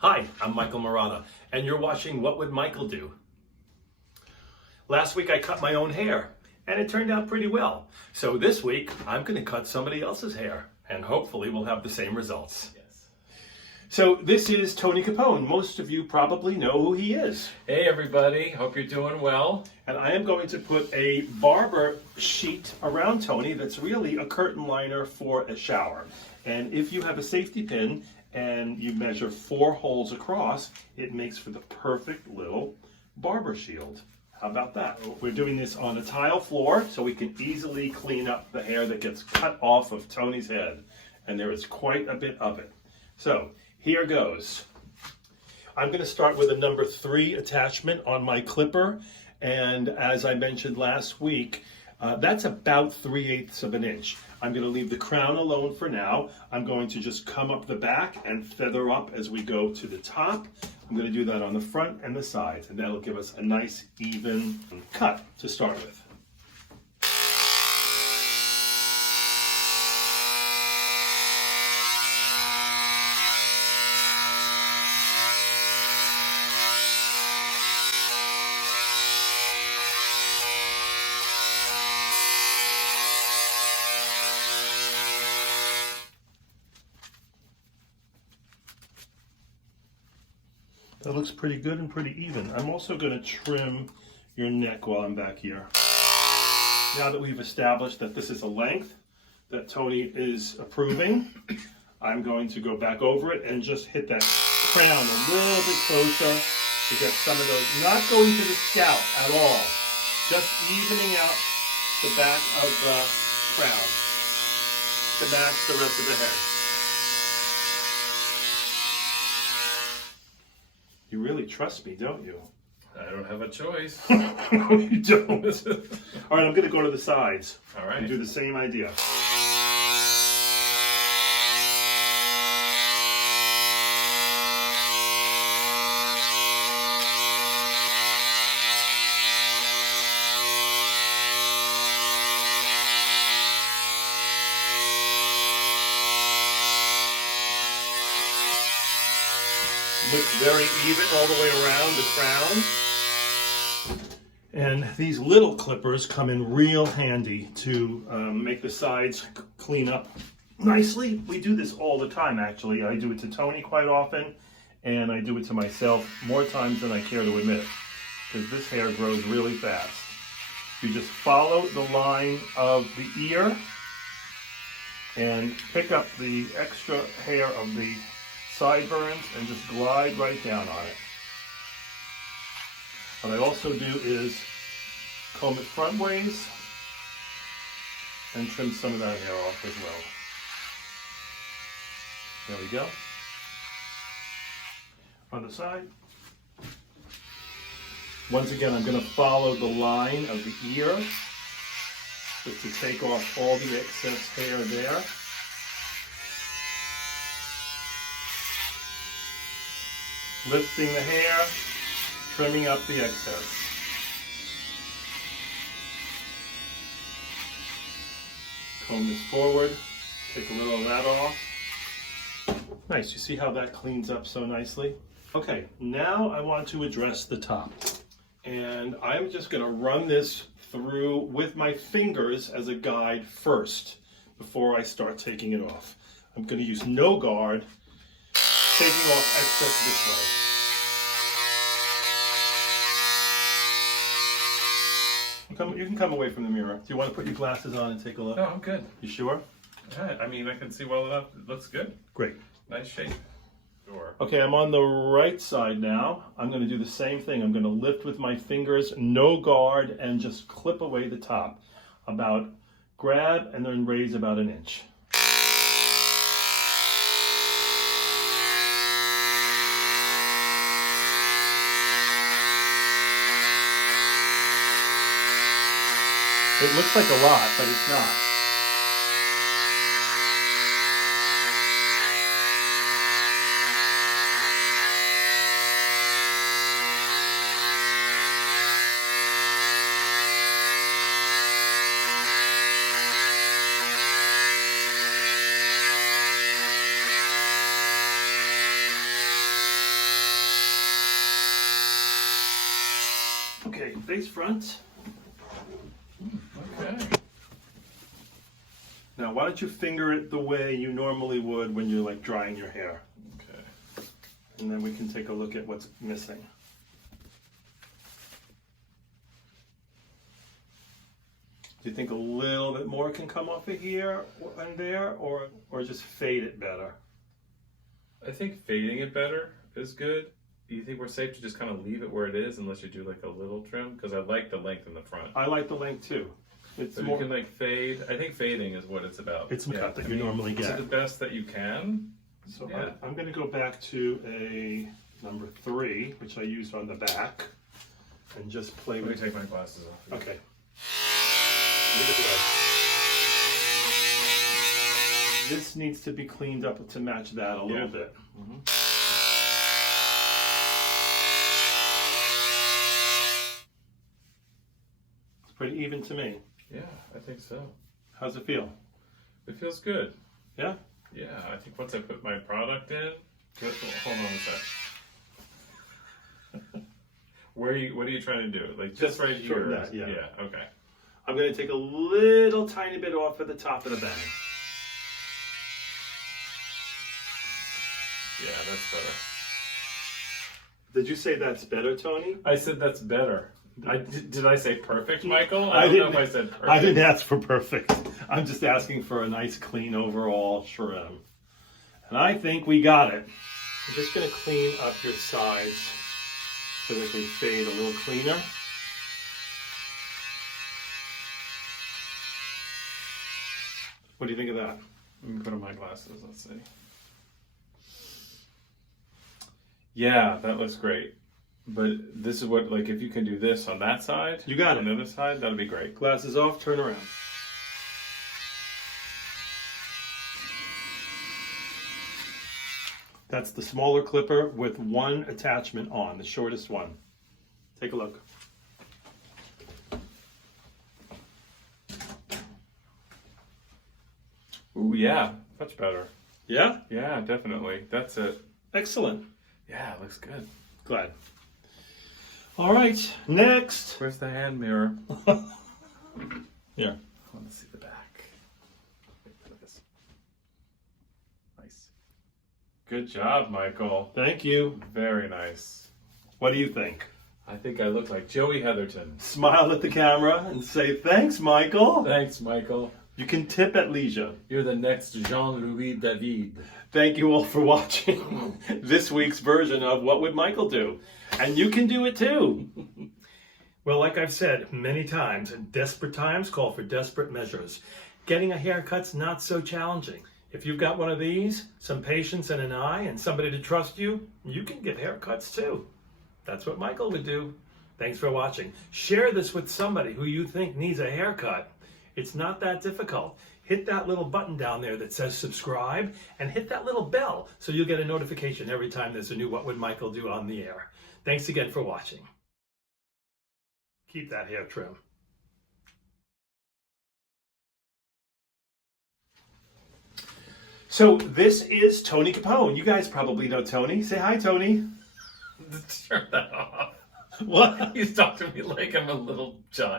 Hi, I'm Michael Marana, and you're watching What Would Michael Do? Last week I cut my own hair, and it turned out pretty well. So this week, I'm going to cut somebody else's hair, and hopefully we'll have the same results. Yes. So this is Tony Capone. Most of you probably know who he is. Hey everybody, hope you're doing well. And I am going to put a barber sheet around Tony that's really a curtain liner for a shower. And if you have a safety pin and you measure 4 holes across, it makes for the perfect little barber shield. How about that? We're doing this on a tile floor so we can easily clean up the hair that gets cut off of Tony's head. And there is quite a bit of it. So here goes. I'm going to start with a number 3 attachment on my clipper. And as I mentioned last week, that's about 3/8 of an inch. I'm going to leave the crown alone for now. I'm going to just come up the back and feather up as we go to the top. I'm going to do that on the front and the sides, and that'll give us a nice even cut to start with. That looks pretty good and pretty even. I'm also going to trim your neck while I'm back here. Now that we've established that this is a length that Tony is approving, I'm going to go back over it and just hit that crown a little bit closer to get some of those, not going to the scalp at all, just evening out the back of the crown to match the rest of the head. You really trust me, don't you? I don't have a choice. No, you don't. All right, I'm going to go to the sides. All right. And do the same idea. Looks very even all the way around the crown. And these little clippers come in real handy to make the sides clean up nicely. We do this all the time, actually. I do it to Tony quite often, and I do it to myself more times than I care to admit, because this hair grows really fast. You just follow the line of the ear and pick up the extra hair of the sideburns and just glide right down on it. What I also do is comb it front ways and trim some of that hair off as well. There we go. On the side. Once again, I'm going to follow the line of the ear just to take off all the excess hair there. Lifting the hair, trimming up the excess. Comb this forward, take a little of that off. Nice, you see how that cleans up so nicely? Okay, now I want to address the top. And I'm just gonna run this through with my fingers as a guide first, before I start taking it off. I'm gonna use no guard, taking off excess this way. You can come away from the mirror. Do you want to put your glasses on and take a look? No, I'm good. You sure? Yeah, I mean, I can see well enough. It looks good. Great. Nice shape. Sure. Okay, I'm on the right side now. I'm going to do the same thing. I'm going to lift with my fingers, no guard, and just clip away the top. Grab and then raise about an inch. It looks like a lot, but it's not. Okay, face front. Okay. Now, why don't you finger it the way you normally would when you're like drying your hair? Okay. And then we can take a look at what's missing. Do you think a little bit more can come off of here and there, or just fade it better? I think fading it better is good. Do you think we're safe to just kind of leave it where it is unless you do like a little trim? Because I like the length in the front. I like the length too. It's So more. you can like fade. I think fading is what it's about. It's the cut that you normally Is it get. the best that you can? So Yeah. I'm going to go back to a number 3, which I used on the back, and just play Let me with. take my glasses off. Okay. Leave it there. This needs to be cleaned up to match that a little Yeah. bit. It's pretty even to me. Yeah, I think so. How's it feel? It feels good. Yeah? Yeah, I think once I put my product in, hold on a sec. What are you trying to do? Like just right shorten here? that, yeah. Yeah, okay. I'm going to take a little tiny bit off at the top of the bang. Yeah, that's better. Did you say that's better, Tony? I said that's better. Did I say perfect, Michael? I don't know didn't- if I said perfect. I didn't ask for perfect. I'm just asking for a nice clean overall trim. And I think we got it. I'm just going to clean up your sides so they can fade a little cleaner. What do you think of that? Let me put on my glasses, let's see. Yeah, that looks great. But this is what, like, if you can do this on that side, You got on it. the other side, that'd be great. Glasses off, turn around. That's the smaller clipper with one attachment on, the shortest one. Take a look. Ooh, yeah, much better. Yeah? Yeah, definitely. That's it. Excellent. Yeah, it looks good. Glad. All right, next. Where's the hand mirror? Here. I want to see the back. Nice. Good job, Michael. Thank you. Very nice. What do you think? I think I look like Joey Heatherton. Smile at the camera and say, thanks, Michael. Thanks, Michael. You can tip at leisure. You're the next Jean-Louis David. Thank you all for watching this week's version of What Would Michael Do? And you can do it too. Well, like I've said many times, desperate times call for desperate measures. Getting a haircut's not so challenging. If you've got one of these, some patience and an eye, and somebody to trust you, you can get haircuts too. That's what Michael would do. Thanks for watching. Share this with somebody who you think needs a haircut. It's not that difficult. Hit that little button down there that says subscribe and hit that little bell so you'll get a notification every time there's a new What Would Michael Do on the air. Thanks again for watching. Keep that hair trim. So this is Tony Capone. You guys probably know Tony. Say hi, Tony. Turn that off. What? You talk to me like I'm a little child.